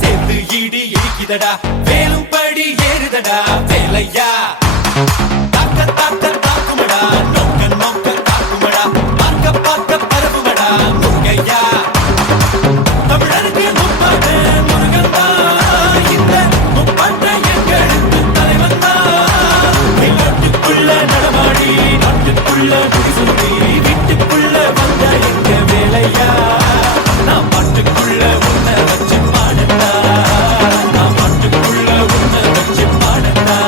சேர்த்து ஈடு இடிக்குதடா வேலும் படி ஏறுதடா வேலையா தாக்க தாக்க தாக்குமடா நோக்க நோக்க தாக்குமடா பார்க்க பார்க்க பரவுமடா முருகையா தமிழருக்கு முப்பாட்டு முருகன் தான் இந்த முப்பாட்டை எங்களுக்கு தலைவன் தான் நாட்டுக்குள்ள நடமாடி நாட்டுக்குள்ள முடிசூடி வீட்டுக்குள்ள வந்த எங்க வேலையா நான் பாட்டுக்குள்ள உன்னை வச்சு பாடட்டா நான் பாட்டுக்குள்ள உன்னை வச்சு பாடட்டா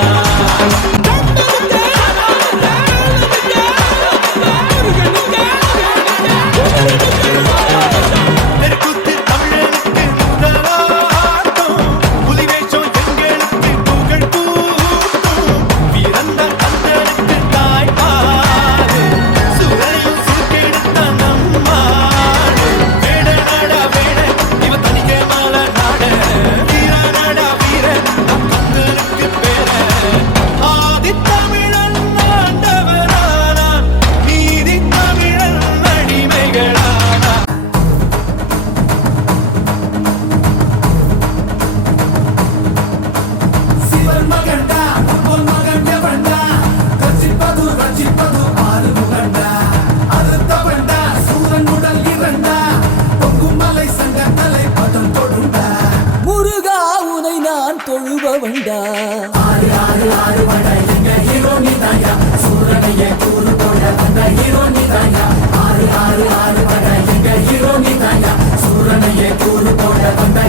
தெருக்கூத்து தமிழனுக்கு முதலாட்டம் புலிவேஷம் எங்களுக்கு புகழ் கூட்டம் வீரந்தான் கந்தனுக்கு தாய்ப்பாடு சுரையும் சுருக்கெடுத்த நம்மாடு வேட நாடா வேட இவ தனிக்க மால நாட வீர நாடா வீர நம் கந்தனுக்கு பேர ஆதி தமிழன் ஆண்டவரானா நீதி தமிழன் அடிமைகளானா சிவன் மகன்டா பொன் மகன் எவன்டா ரட்சிப்பது ஆறு முகண்டா அறுத்தவன்டா சூரன் உடல் இரண்டா பொங்கும் மலை சங்க தலை பதம் தொடுண்டா முருகா உனை நான் தொழுபவண்டா ஆறு ஆறு ஆறு வட எங்க ஹீரோ நீதாயா சூரனையே கூறு போட வந்த ஹீரோ நீதாயா ஆறு ஆறு ஆறு வட எங்க ஹீரோ நீதாயா சூரனையே கூறு போட வந்த